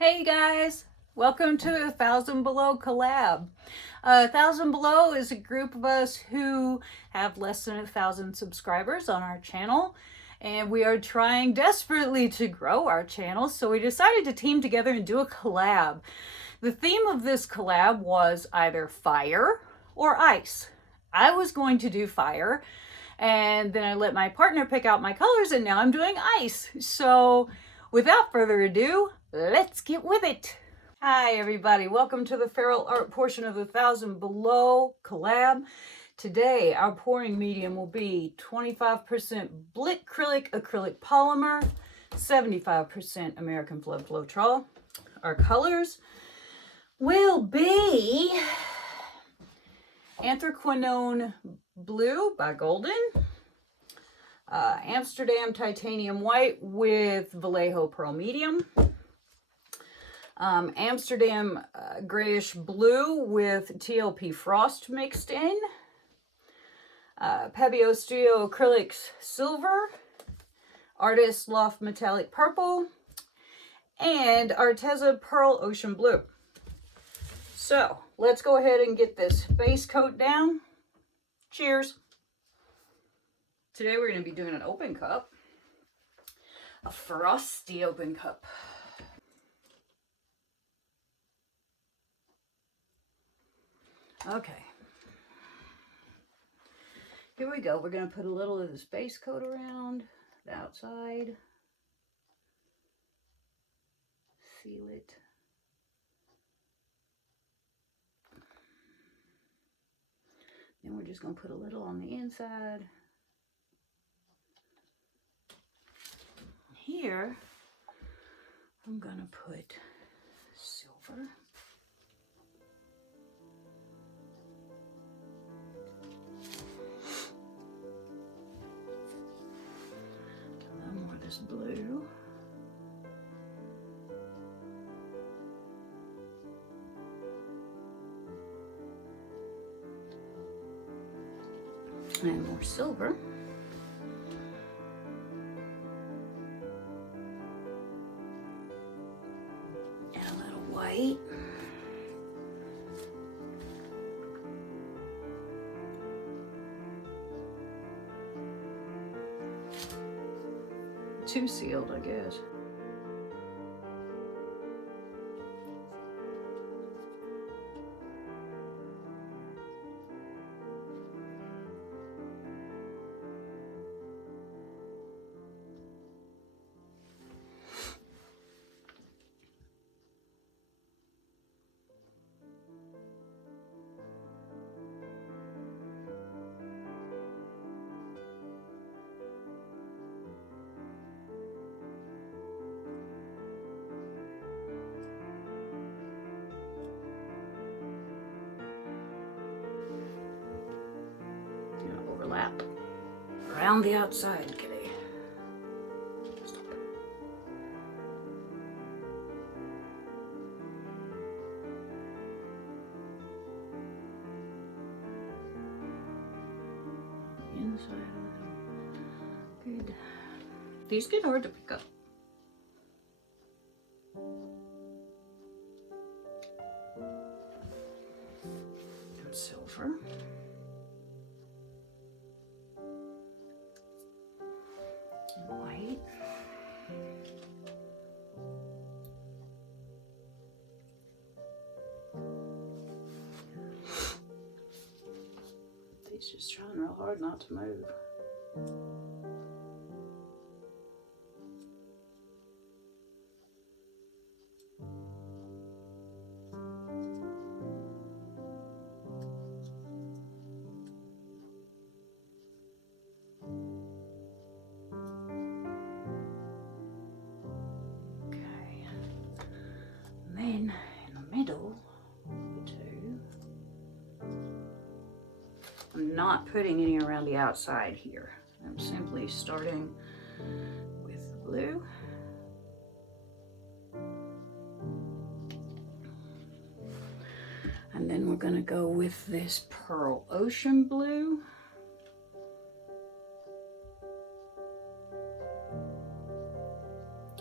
Hey guys, welcome to 1,000 Below Collab. 1,000 Below is a group of us who have less than 1,000 subscribers on our channel, and we are trying desperately to grow our channel, so we decided to team together and do a collab. The theme of this collab was either fire or ice. I was going to do fire, and then I let my partner pick out my colors, and now I'm doing ice. So without further ado, let's get with it. Hi everybody, welcome to the feral art portion of the 1,000 Below collab. Today our pouring medium will be 25% Acrylic polymer, 75% American Flood Floetrol. Our colors will be Anthraquinone Blue by Golden, Amsterdam Titanium White with Vallejo Pearl Medium, Amsterdam Grayish Blue with TLP Frost mixed in, Pebeo Studio Acrylics Silver, Artist Loft Metallic Purple, and Arteza Pearl Ocean Blue. So let's go ahead and get this base coat down. Cheers. Today we're going to be doing an open cup, a Frosty open cup. Okay, here we go. We're going to put a little of this base coat around the outside, seal it. Then we're just going to put a little on the inside. Here, I'm going to put silver. A little more of this blue. And more silver. And a little white. Two sealed, I guess. Overlap around the outside. Okay. Stop. Inside a little. Good. These get hard to pick up. And silver. White. He's just trying real hard not to move. In the middle, the two. I'm not putting any around the outside here. I'm simply starting with the blue. And then we're going to go with this Pearl Ocean Blue.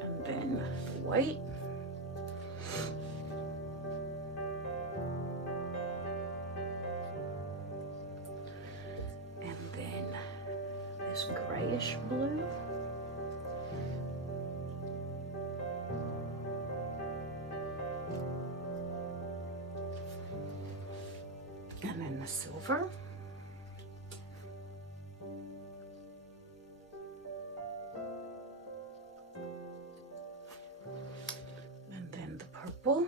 And then white. this grayish blue. And then the silver. And then the purple.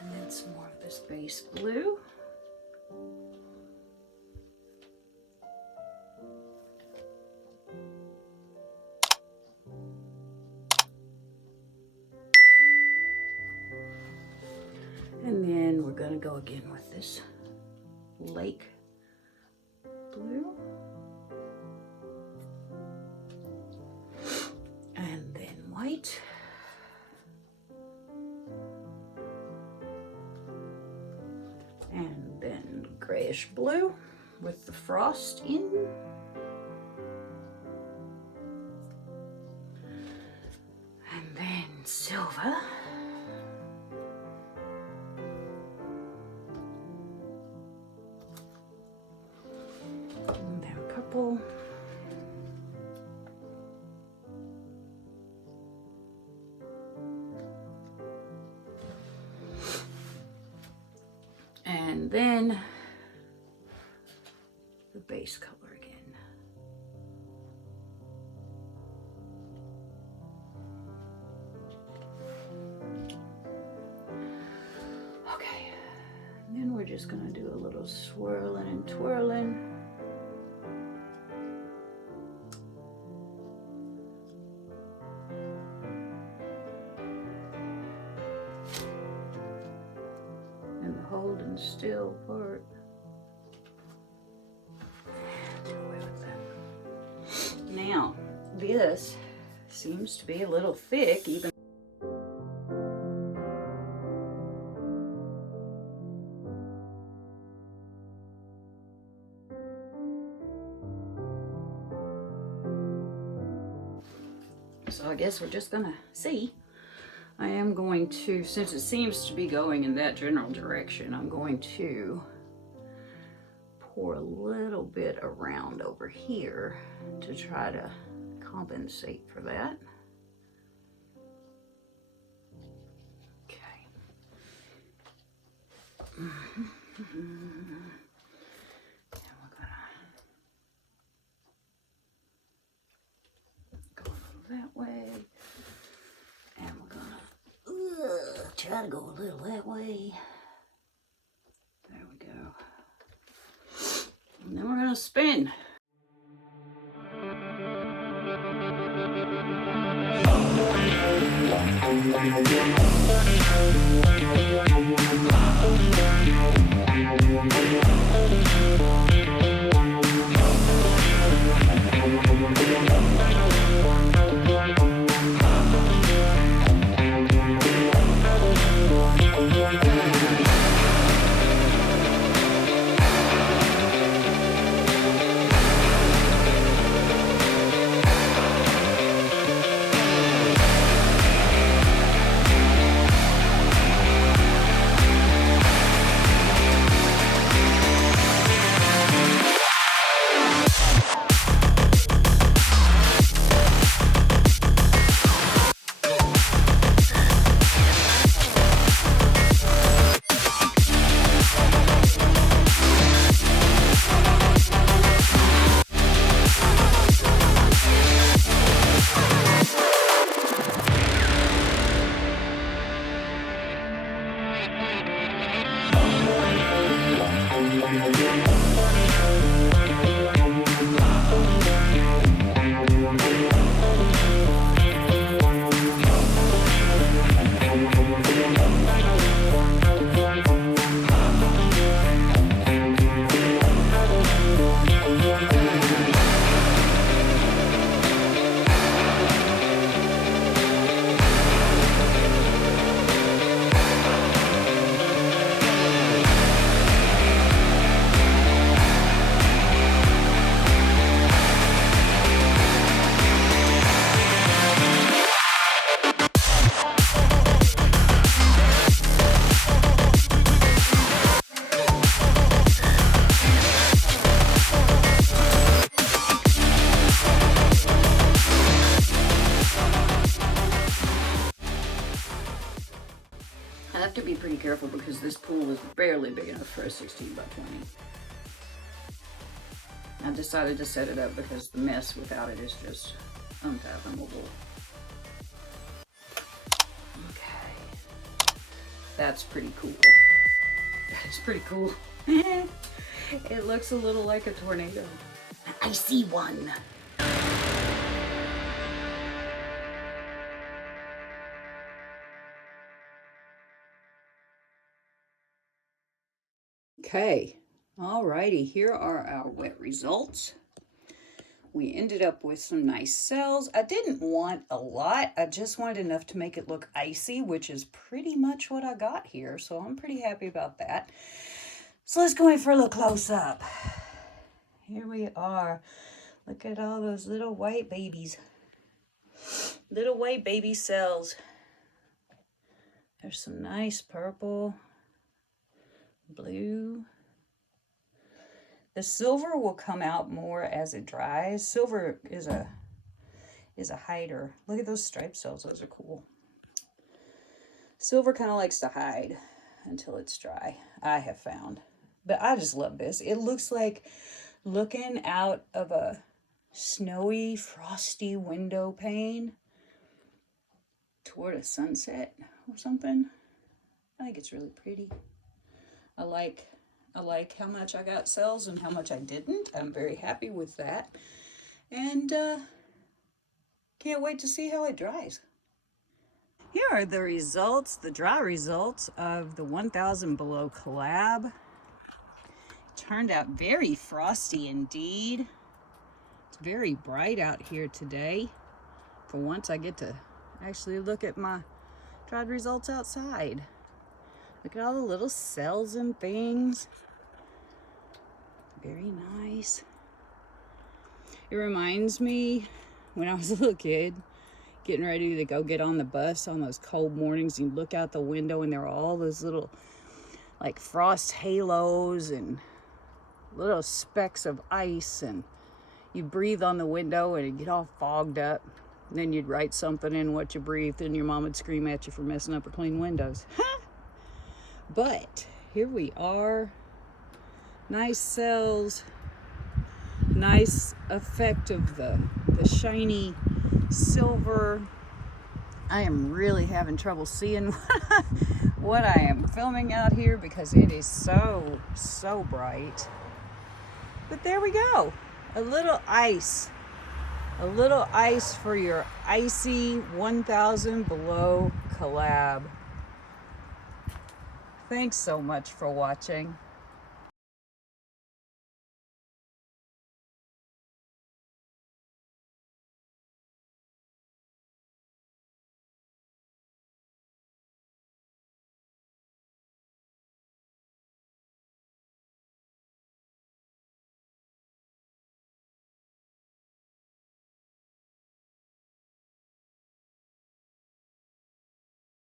And then some more of this base blue. And then we're going to go again with this lake blue. And then white. And then grayish blue with the frost in. And then silver. And then purple. And then the base color again. Okay, and then we're just gonna do a little swirling and twirling. And the holding still part. Do away with that. Now, this seems to be a little thick, even. So I guess we're just gonna see. I am going to, since it seems to be going in that general direction, I'm going to pour a little bit around over here to try to compensate for that. Okay. And we're gonna go a little that way. And we're gonna try to go a little that way. There we go. And then we're gonna spin. I have to be pretty careful because this pool is barely big enough for a 16 by 20. I decided to set it up because the mess without it is just unfathomable. Okay. That's pretty cool. That's pretty cool. It looks a little like a tornado. I see one. Okay, alrighty, here are our wet results. We ended up with some nice cells. I didn't want a lot. I just wanted enough to make it look icy, which is pretty much what I got here. So I'm pretty happy about that. So let's go in for a little close-up. Here we are. Look at all those little white babies. Little white baby cells. There's some nice purple, blue. The silver will come out more as it dries. Silver is a hider. Look at those striped cells. Those are cool. Silver kind of likes to hide until it's dry, I have found. But I just love this. It looks like looking out of a snowy, frosty window pane toward a sunset or something. I think it's really pretty. I like how much I got cells and how much I didn't. I'm very happy with that. And can't wait to see how it dries. Here are the results, the dry results of the 1000 Below collab. Turned out very frosty indeed. It's very bright out here today. For once I get to actually look at my dried results outside. Look at all the little cells and things. Very nice. It reminds me when I was a little kid, getting ready to go get on the bus on those cold mornings. You look out the window and there are all those little like frost halos and little specks of ice, and you breathe on the window and it'd get all fogged up. And then you'd write something in what you breathed and your mom would scream at you for messing up her clean windows. But here we are. Nice cells. Nice effect of the shiny silver. I am really having trouble seeing what I am filming out here because it is so bright. But there we go. A little ice. A little ice for your icy 1000 Below collab. Thanks so much for watching.